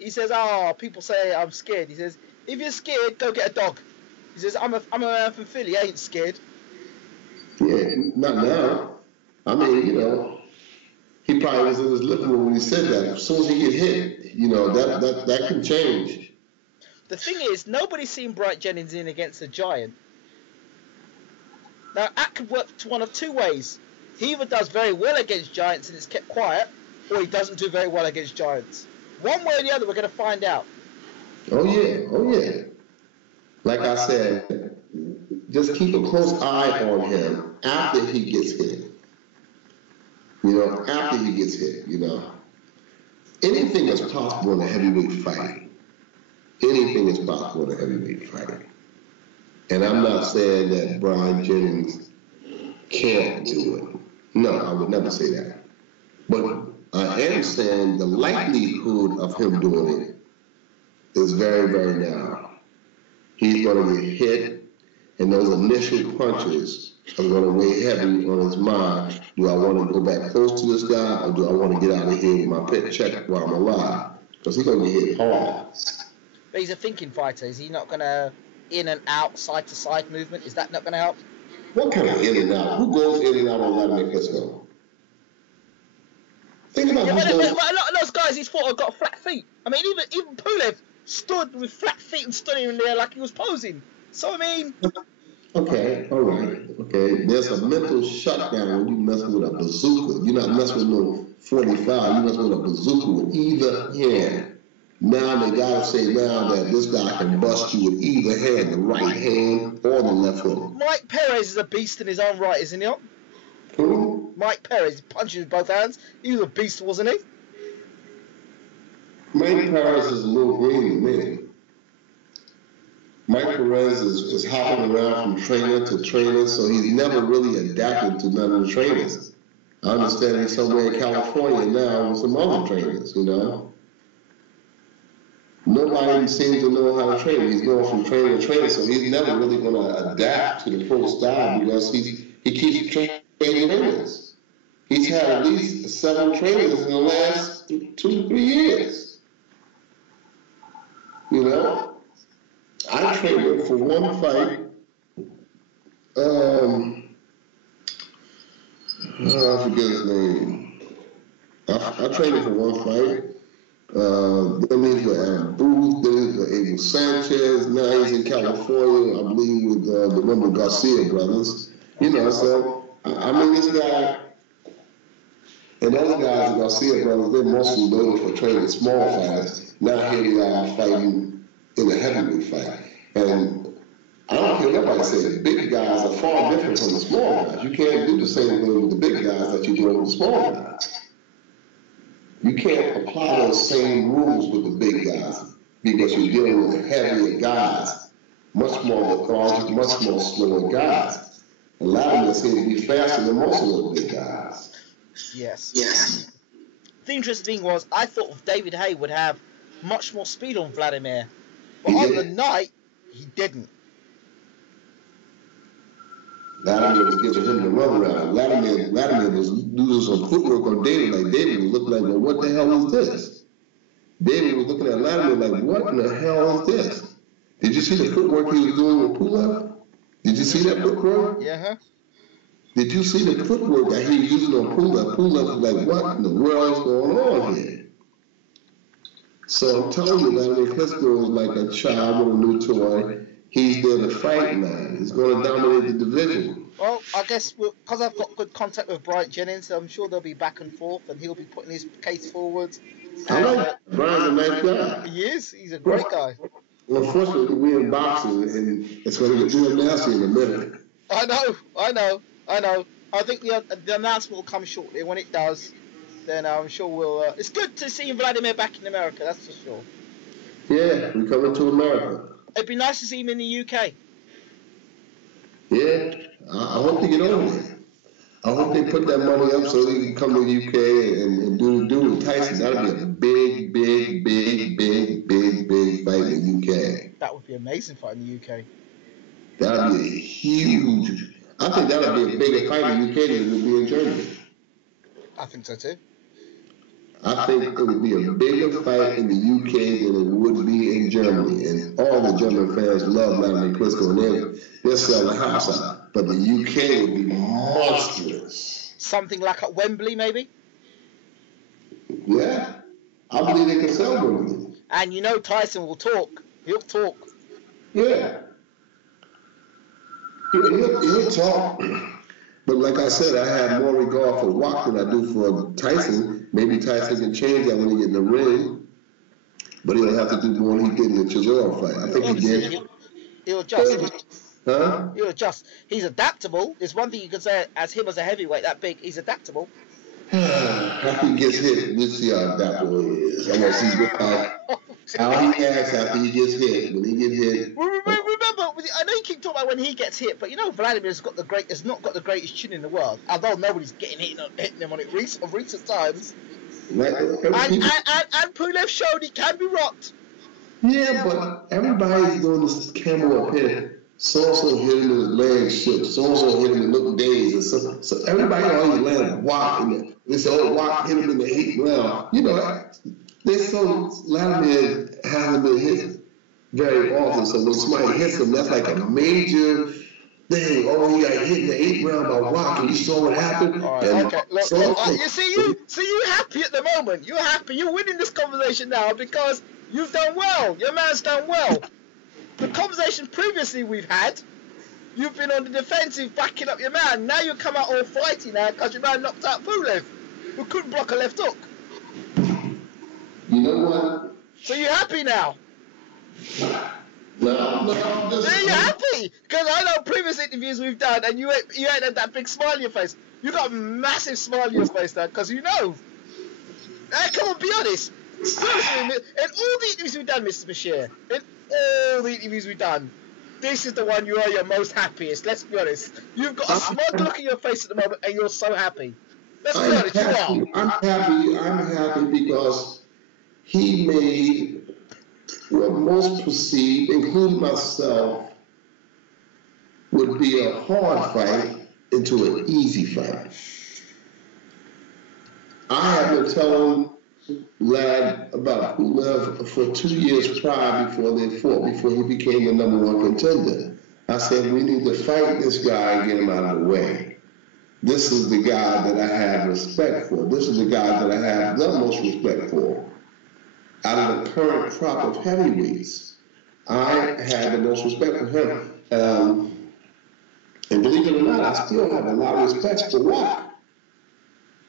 people say I'm scared. He says, if you're scared, go get a dog. He says, I'm a man from Philly, I ain't scared. Yeah, not now. I mean, he probably was in his living room when he said that. As soon as he get hit, that can change. The thing is, nobody's seen Brian Jennings in against a giant. Now, that could work one of 2 ways. He either does very well against giants and it's kept quiet, or he doesn't do very well against giants. One way or the other, we're going to find out. Oh, yeah. Like I said, just keep a close eye on him after he gets hit. After he gets hit, Anything is possible in a heavyweight fight. Anything is possible in a heavyweight fight. And I'm not saying that Brian Jennings can't do it. No, I would never say that. But I am saying the likelihood of him doing it is very, very narrow. He's going to get hit, and those initial punches are going to weigh heavy on his mind. Do I want to go back close to this guy, or do I want to get out of here with my pet check while I'm alive? Because he's going to get hit hard. But he's a thinking fighter. Is he not going to in and out, side to side movement? Is that not going to help? What kind of in and out? Who goes in and out on Vladimir Klitschko? Think about but a lot of those guys he's fought have got flat feet. I mean, even Pulev stood with flat feet and stood in there like he was posing. So, I mean... Okay, all right. Okay, there's a mental shutdown when you messing with a bazooka. You're not messing with no 45. You're messing with a bazooka with either hand. Now they gotta say now that this guy can bust you with either hand, the right hand or the left hook. Mike Perez is a beast in his own right, isn't he? Who? Mike Perez, punches with both hands. He was a beast, wasn't he? Mike Perez is a little green to me. Mike Perez is hopping around from trainer to trainer, so he's never really adapted to none of the trainers. I understand he's somewhere in California now with some other trainers, Nobody seems to know how to train. He's going from trainer to trainer, so he's never really going to adapt to the pro style because he keeps training trainers. He's had at least 7 trainers in the last 2-3 years. I trained him for one fight. I forget his name. I trained him for one fight. Then he's with Adam Booth, then he's with Abel Sanchez, now he's in California, I believe with the woman Garcia brothers. So, I mean, this guy, And the other guys, the Garcia brothers, they're mostly known for training small fighters. Now here they are fighting in a heavyweight fight. And I don't care what nobody says, the big guys are far different from the small guys. You can't do the same thing with the big guys that you do with the small guys. You can't apply those same rules with the big guys because you're dealing with heavier guys, much more lethargic, much more slower guys. A lot of them seem to be faster than most of those big guys. Yes. Yes. The interesting thing was, I thought David Haye would have much more speed on Vladimir, but on the night, he didn't. Vladimir was giving him the runaround. Vladimir was doing some footwork on David. Like David was looking like, well, what the hell is this? David was looking at Vladimir like, what in the hell is this? Did you see the footwork he was doing with Pulev? Did you see that footwork? Yeah. Did you see the footwork that he was using on Pulev? Pulev was like, what in the world is going on here? So I'm telling you, Vladimir Klitschko is like a child with a new toy. He's there to fight now. He's going to dominate the division. Well, I guess because I've got good contact with Bryant Jennings, I'm sure they'll be back and forth, and he'll be putting his case forward. I like Brian's a nice guy. He is. He's a great guy. Well, unfortunately, we're in boxing, and it's going to get real nasty in a minute. I know. I think the announcement will come shortly. When it does, then I'm sure we'll... it's good to see Vladimir back in America, that's for sure. Yeah, we're coming to America. It'd be nice to see him in the UK. Yeah, I hope they get over there. I hope they put that money up so they can come to the UK and do with Tyson. That'll be a big fight in the UK. That would be amazing fight in the UK. That'll be a huge... I think that'll be a bigger fight in the UK than it would be in Germany. I think so too. I think it would be a bigger fight in the UK than it would be in Germany. And all the German fans love Vladimir Klitschko, and they'll sell the house out. But the UK would be monstrous. Something like at Wembley, maybe? Yeah. I believe they can sell Wembley. And you know Tyson will talk. He'll talk. Yeah. He'll talk. But like I said, I have more regard for Watt than I do for Tyson. Maybe Tyson can change that when he get in the ring, but he'll have to do more than he did in the Chisora fight. I think he did. He'll adjust. Huh? He'll adjust. He's adaptable. It's one thing you can say as him as a heavyweight that big. He's adaptable. After he gets hit, we'll see how adaptable he is. I'm gonna see how he acts after he gets hit. When he gets hit. Remember, I know you keep talking about when he gets hit, but you know Vladimir's not got the greatest chin in the world. Although nobody's hitting him on it recent times. And Pulev showed he can be rocked. Yeah, but everybody's doing this camera up here. So-and-so hit him with his legs shook. So-and-so hit him and looked dazed. So everybody always landed Watt. They say, oh, Watt hit him in the 8th round. You know, they so Vladimir hasn't been hit very often. So when somebody hits him, that's like a major thing. Oh, he got hit in the 8th round by Watt, and you saw what happened. All right, okay. Look, you see, you happy at the moment. You're happy. You're winning this conversation now because you've done well. Your man's done well. The conversation previously we've had, you've been on the defensive backing up your man. Now you come out all fighty now because your man knocked out Pulev, who couldn't block a left hook. You know what? So you're happy now? No. Yeah, you're happy? Because I know previous interviews we've done and you ain't had that big smile on your face. You got a massive smile on your face now because you know. Hey, come on, be honest. Seriously, in all the interviews we've done, Mr. Bashir, in all the interviews we've done, this is the one you are your most happiest. Let's be honest. You've got a smug look on your face at the moment, and you're so happy. Let's be honest, you are. I'm happy because he made what most perceive, including myself, would be a hard fight into an easy fight. I have been telling Lad about Pulev for 2 years prior before they fought, before he became the #1 contender. I said, we need to fight this guy and get him out of the way. This is the guy that I have respect for. This is the guy that I have the most respect for. Out of the current crop of heavyweights, I have the most respect for him. And believe it or not, I still have a lot of respect for Watt.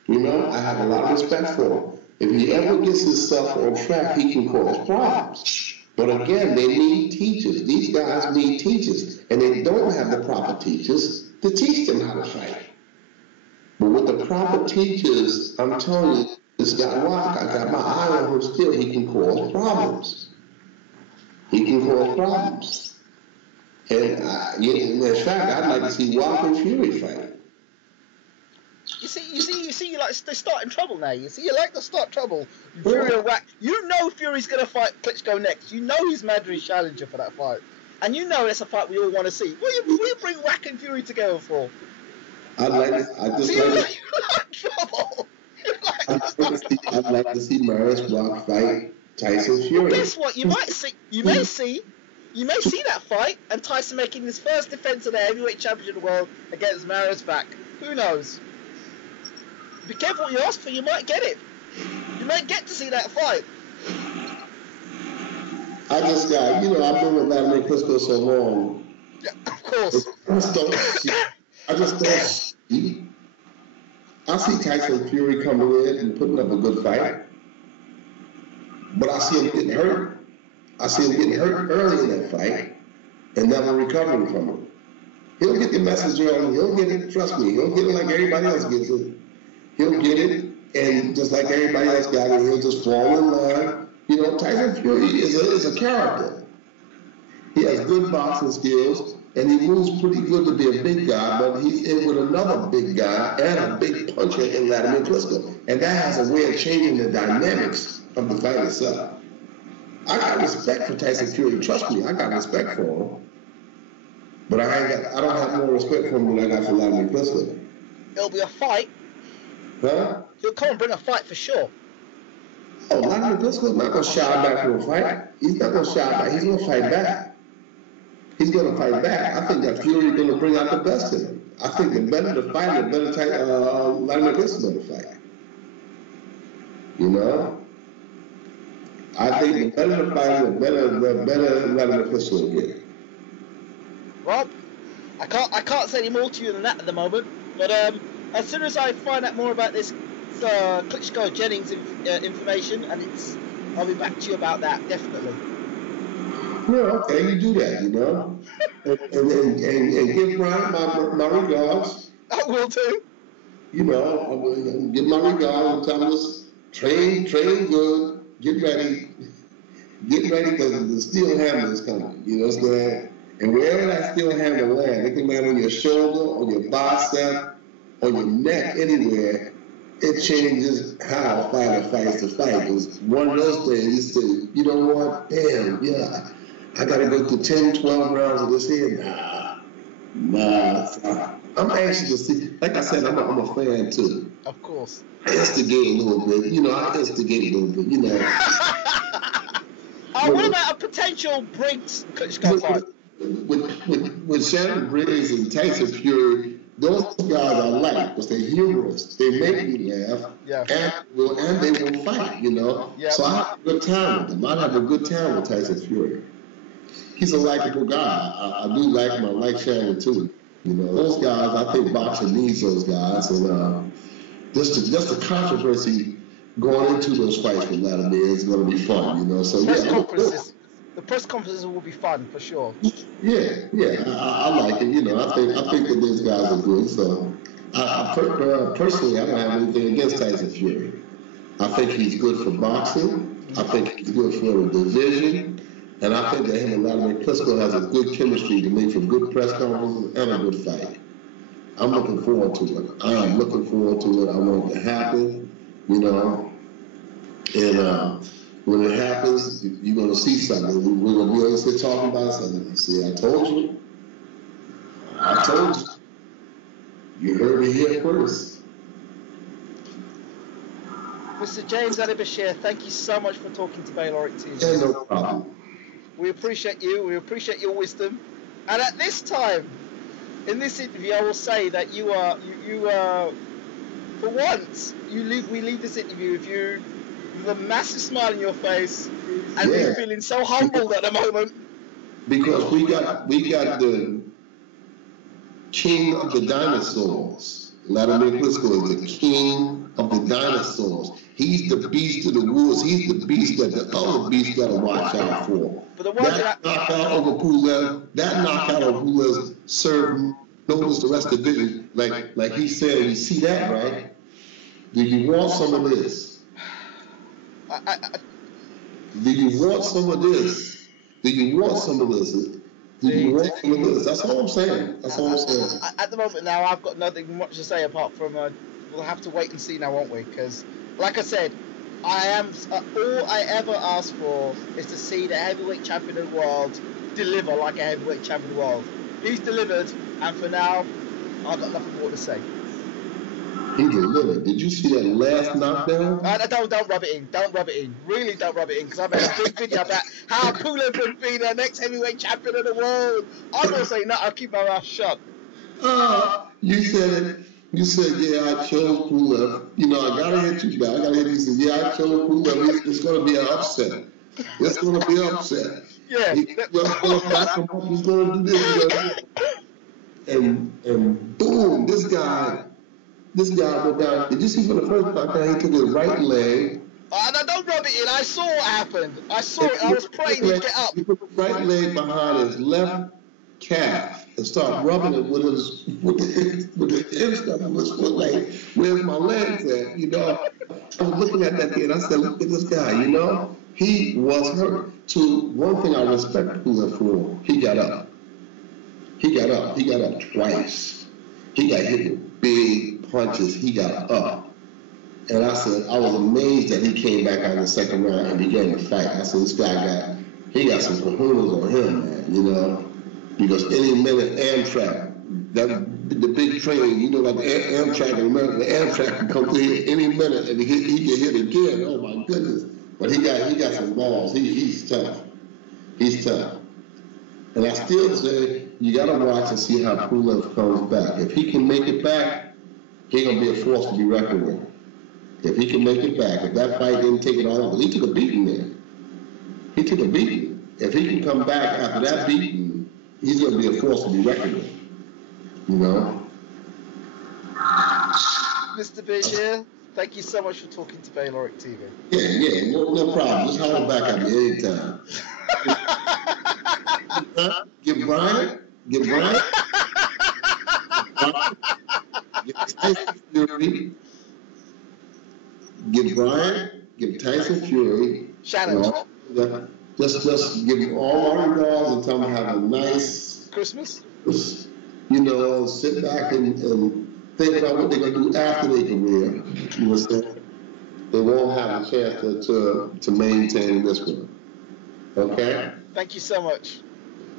You know, I have a lot of respect for him. If he ever gets his stuff on track, he can cause problems. But again, they need teachers. These guys need teachers. And they don't have the proper teachers to teach them how to fight. But with the proper teachers, I'm telling you, this guy Rock, I got my eye on him still, he can cause problems. He can cause problems. And in fact, I'd like to see Rock and Fury fight. You see, like they're starting trouble now. You like to start trouble. Fury and Wack. You know Fury's gonna fight Klitschko next. You know he's Madrid's challenger for that fight, and you know it's a fight we all want to see. What do you bring Wack and Fury together for? I just like trouble. I'd like to see Marius Rock fight Tyson Fury. Well, guess what? You may see that fight, and Tyson making his first defense of the heavyweight championship of the world against Marius Rock. Who knows? Be careful what you ask for, you might get it. You might get to see that fight. I just got, I've been with WLADIMIR KLITSCHKO so long. Yeah, of course. I just don't see. I see Tyson Fury coming in and putting up a good fight. But I see him getting hurt. I see him getting hurt early in that fight and never recovering from it. He'll get the message early. He'll get it, trust me. He'll get it like everybody else gets it. He'll get it, and just like everybody else got it, he'll just fall in line. Tyson Fury is a character. He has good boxing skills, and he moves pretty good to be a big guy, but he's in with another big guy and a big puncher in WLADIMIR KLITSCHKO. And that has a way of changing the dynamics of the fight itself. I got respect for Tyson Fury. Trust me, I got respect for him. But I don't have more respect for him than I got for WLADIMIR KLITSCHKO. It'll be a fight. Huh? He'll come and bring a fight for sure. Oh, WLADIMIR KLITSCHKO's not going to shy back from a fight. He's not going to shy back. He's going to fight back. He's going to fight back. I think that Fury is going to bring out the best in him. I think the better the fight, the better WLADIMIR KLITSCHKO's going to fight. I think the better the fight, the better WLADIMIR KLITSCHKO will get. Rob, I can't say any more to you than that at the moment. But as soon as I find out more about this Klitschko Jennings information, and I'll be back to you about that definitely. Yeah, okay, you do that, and give Brian my regards. I will too. Give my regards. Tell him to train good, get ready because the steel hammer is coming. You know what I'm saying? And wherever that steel hammer lands, it can land on your shoulder, on your bicep, on your neck, anywhere. It changes how a fighter fights the fight. Because one of those things, you say, you know what? Damn, yeah, I got to go through 10, 12 rounds of this here. Nah. I'm anxious to see. Like I said, I'm a fan too. Of course. I instigate a little bit. What about a potential Briggs Klitschko fight? With Shannon Briggs and Tyson Fury, those guys I like because they're humorous. They make me laugh, and they will fight. Yep. So I have a good time with them. I have a good time with Tyson Fury. He's a likable guy. I do like him. I like Shannon too. Those guys. I think boxing needs those guys, and just the controversy going into those fights with WLADIMIR is going to be fun. So the press conferences will be fun for sure. Yeah, I like it. I think that those guys are good. So, personally, I don't have anything against Tyson Fury. I think he's good for boxing. I think he's good for the division, and I think that him and WLADIMIR KLITSCHKO has a good chemistry to make for good press conferences and a good fight. I'm looking forward to it. I am looking forward to it. I want it to happen. And when it happens, you're going to see something. We're going to be able to sit talking about something. See, I told you. You heard me here first. Mr. James Ali Bashir, thank you so much for talking to Bayloric TV. Yeah, no problem. We appreciate you. We appreciate your wisdom. And at this time, in this interview, I will say that you are for once, we leave this interview with you with a massive smile on your face and me feeling so humbled at the moment. Because we got the king of the dinosaurs Vladimir Klitschko is the king of the dinosaurs. He's the beast of the woods. He's the beast that the other beasts got to watch out for. But the one that knockout over Pulev served notice the rest of the division. Like he said, you see that, right? Do you want some of this? Do you want some of this? Do you want some of this? Do you want some of this? That's all I'm saying. That's all I'm saying. At the moment now, I've got nothing much to say apart from we'll have to wait and see now, won't we? Because, like I said, I am all I ever ask for is to see the heavyweight champion of the world deliver like a heavyweight champion of the world. He's delivered, and for now, I've got nothing more to say. He delivered. Did you see that last knockdown? Don't rub it in. Don't rub it in. Really don't rub it in, because I made a big video about how Pulev would be the next heavyweight champion of the world. I'm going to say, no, I'll keep my mouth shut. You said, yeah, I chose Pulev. You know, I got to hit you back. I got to hit you. Said, yeah, I chose Pulev. It's going to be an upset. It's going to be an upset. Yeah. He's going to back him up. He's going to do this. And boom, this guy went down. Did you see for the first knockdown, he took his right leg. Don't rub it in. I saw what happened. I saw it. I was praying he'd get up. He put his right leg behind his left calf and started rubbing it with the instep of his foot. Like, where's my legs at? You know, I was looking at that kid. I said, look at this guy. You know, he was hurt. One thing I respect Pulev for, he got up. He got up twice. He got hit with big punches. He got up. And I said, I was amazed that he came back out in the second round and began to fight. I said, this guy got some kahunas on him, man, you know. Because any minute Amtrak, the big train, you know, like the Amtrak in America, the Amtrak can come through here any minute and he get hit again. Oh my goodness. But he got some balls. He's tough. He's tough. And I still say, you got to watch and see how Pulev comes back. If he can make it back, he's going to be a force to be reckoned with. If he can make it back, if that fight didn't take it all, he took a beating there. He took a beating. If he can come back after that beating, he's going to be a force to be reckoned with. You know? Mr. Bashir, thank you so much for talking to Bayloric TV. Yeah, no problem. Just holler back at me anytime. Give Brian. Give Tyson Fury. Give Brian. Give Tyson Fury. Shannon. Just give them all our regards and tell them have a nice Christmas. You know, sit back and think about what they're going to do after their career. You understand? They won't have a chance to maintain this one. Okay? Thank you so much.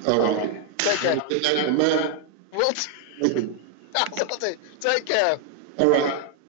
All right. Take care. Good night, man. Will do. Take care. All right.